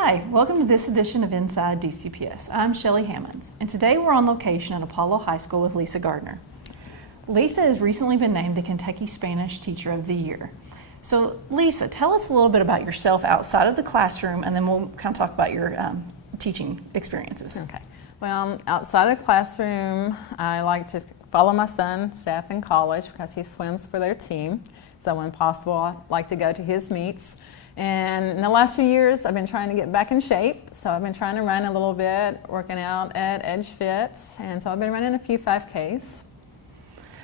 Hi, welcome to this edition of Inside DCPS. I'm Shelly Hammons, and today we're on location at Apollo High School with Lisa Garner. Lisa has recently been named the Kentucky Spanish Teacher of the Year. So Lisa, tell us a little bit about yourself outside of the classroom, and then we'll kind of talk about your teaching experiences. Okay. Well, outside of the classroom, I like to follow my son, Seth, in college because he swims for their team. So when possible, I like to go to his meets. And in the last few years, I've been trying to get back in shape. So I've been trying to run a little bit, working out at Edge Fit. And so I've been running a few 5Ks.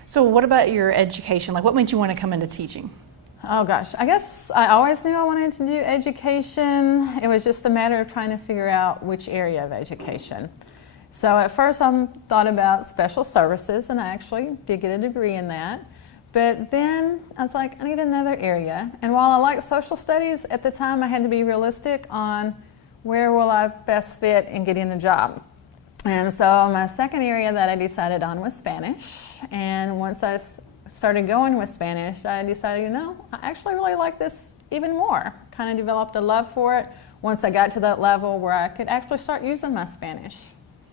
So what about your education? Like, what made you want to come into teaching? Oh gosh, I guess I always knew I wanted to do education. It was just a matter of trying to figure out which area of education. So at first I thought about special services, and I actually did get a degree in that. But then I was like, I need another area. And while I like social studies, at the time I had to be realistic on where will I best fit in getting a job. And so my second area that I decided on was Spanish. And once I started going with Spanish, I decided, you know, I actually really like this even more. Kind of developed a love for it once I got to that level where I could actually start using my Spanish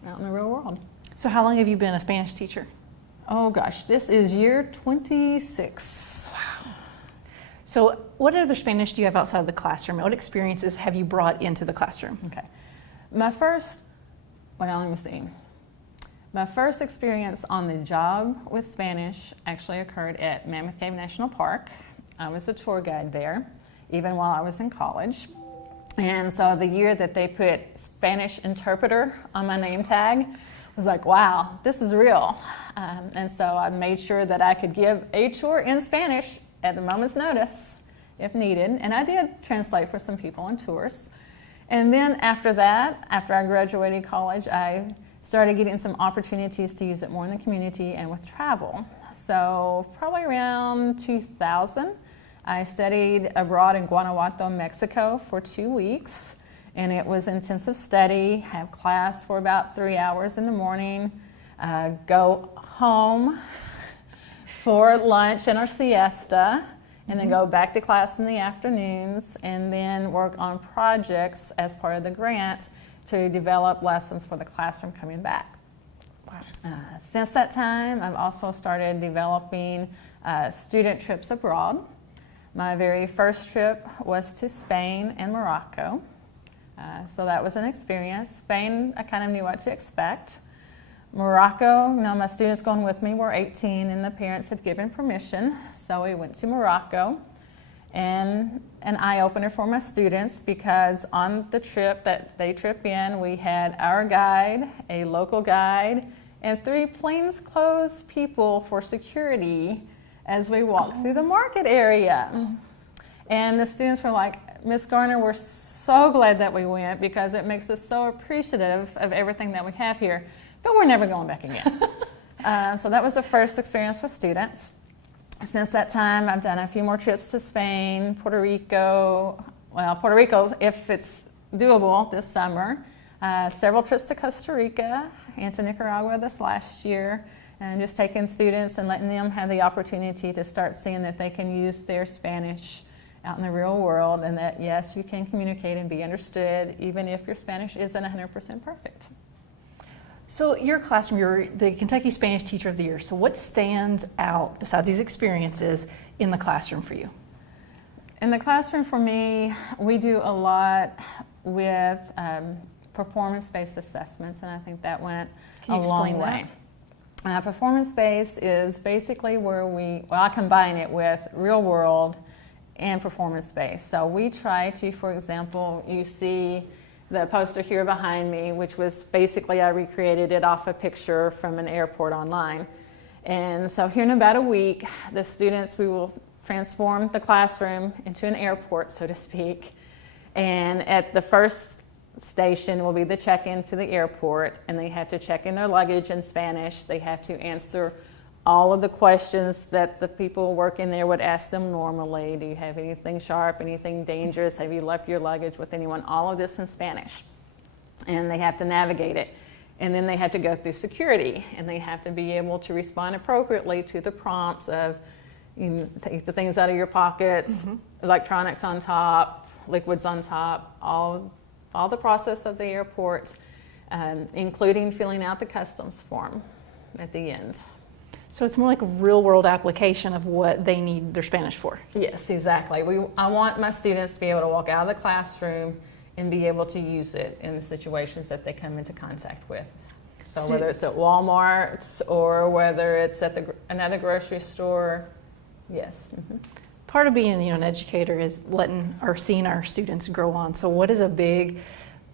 out in the real world. So how long have you been a Spanish teacher? Oh gosh, this is year 26. Wow. So what other Spanish do you have outside of the classroom? What experiences have you brought into the classroom? Okay. My first experience on the job with Spanish actually occurred at Mammoth Cave National Park. I was a tour guide there, even while I was in college. And so the year that they put Spanish interpreter on my name tag, was like, wow, this is real. And so I made sure that I could give a tour in Spanish at a moment's notice if needed. And I did translate for some people on tours. And then after that, after I graduated college, I started getting some opportunities to use it more in the community and with travel. So probably around 2000, I studied abroad in Guanajuato, Mexico for 2 weeks. And it was intensive study, have class for about 3 hours in the morning, go home for lunch and our siesta, and then go back to class in the afternoons, and then work on projects as part of the grant to develop lessons for the classroom coming back. Wow. Since that time, I've also started developing student trips abroad. My very first trip was to Spain and Morocco. So that was an experience. Spain, I kind of knew what to expect. Morocco, my students going with me were 18 and the parents had given permission. So we went to Morocco, and an eye-opener for my students because on the trip that they trip in, we had our guide, a local guide, and 3 plainclothes people for security as we walked through the market area. And the students were like, Miss Garner, we're so glad that we went because it makes us so appreciative of everything that we have here, but we're never going back again. So that was the first experience with students. Since that time, I've done a few more trips to Spain, Puerto Rico, if it's doable this summer, several trips to Costa Rica and to Nicaragua this last year, and just taking students and letting them have the opportunity to start seeing that they can use their Spanish out in the real world, and that yes, you can communicate and be understood even if your Spanish isn't 100% perfect. So your classroom, you're the Kentucky Spanish Teacher of the Year. So what stands out besides these experiences in the classroom for you? In the classroom for me, we do a lot with performance-based assessments, and I think that went a long way. Performance-based is basically where I combine it with real world and performance-based. So we try to, for example, you see the poster here behind me, which was basically I recreated it off a picture from an airport online. And so here in about a week, the students, we will transform the classroom into an airport, so to speak. And at the first station will be the check-in to the airport, and they have to check in their luggage in Spanish. They have to answer all of the questions that the people working there would ask them normally. Do you have anything sharp, anything dangerous? Have you left your luggage with anyone? All of this in Spanish. And they have to navigate it. And then they have to go through security, and they have to be able to respond appropriately to the prompts of, take the things out of your pockets, electronics on top, liquids on top, all follow the process of the airport, including filling out the customs form at the end. So it's more like a real-world application of what they need their Spanish for. Yes, exactly. I want my students to be able to walk out of the classroom and be able to use it in the situations that they come into contact with. So whether it's at Walmart or whether it's at another grocery store, yes. Mm-hmm. Part of being, an educator is seeing our students grow on. So what is a big,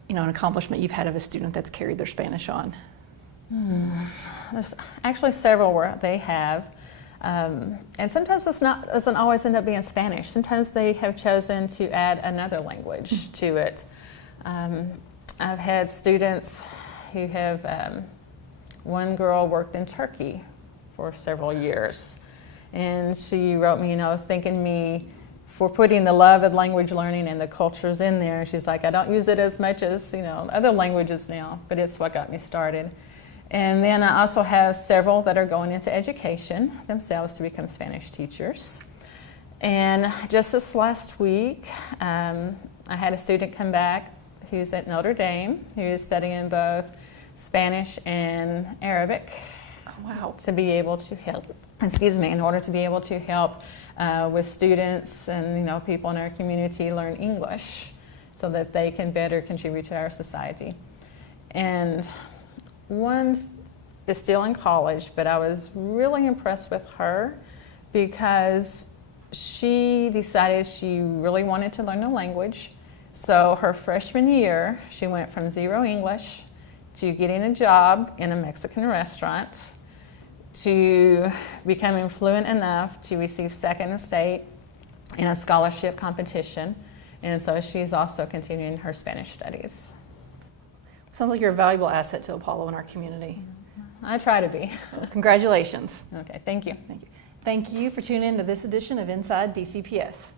an accomplishment you've had of a student that's carried their Spanish on? There's actually several where they have, and sometimes doesn't always end up being Spanish. Sometimes they have chosen to add another language to it. I've had students who have, one girl worked in Turkey for several years, and she wrote me, thanking me for putting the love of language learning and the cultures in there. She's like, I don't use it as much as, other languages now, but it's what got me started. And then I also have several that are going into education themselves to become Spanish teachers. And just this last week, I had a student come back who's at Notre Dame, who is studying both Spanish and Arabic. Oh, wow. To be able to help, in order to be able to help with students and people in our community learn English so that they can better contribute to our society. And one is still in college, but I was really impressed with her because she decided she really wanted to learn the language. So her freshman year, she went from 0 English to getting a job in a Mexican restaurant to becoming fluent enough to receive second in state in a scholarship competition. And so she's also continuing her Spanish studies. Sounds like you're a valuable asset to Apollo in our community. I try to be. Congratulations. Okay, thank you. Thank you. Thank you for tuning in to this edition of Inside DCPS.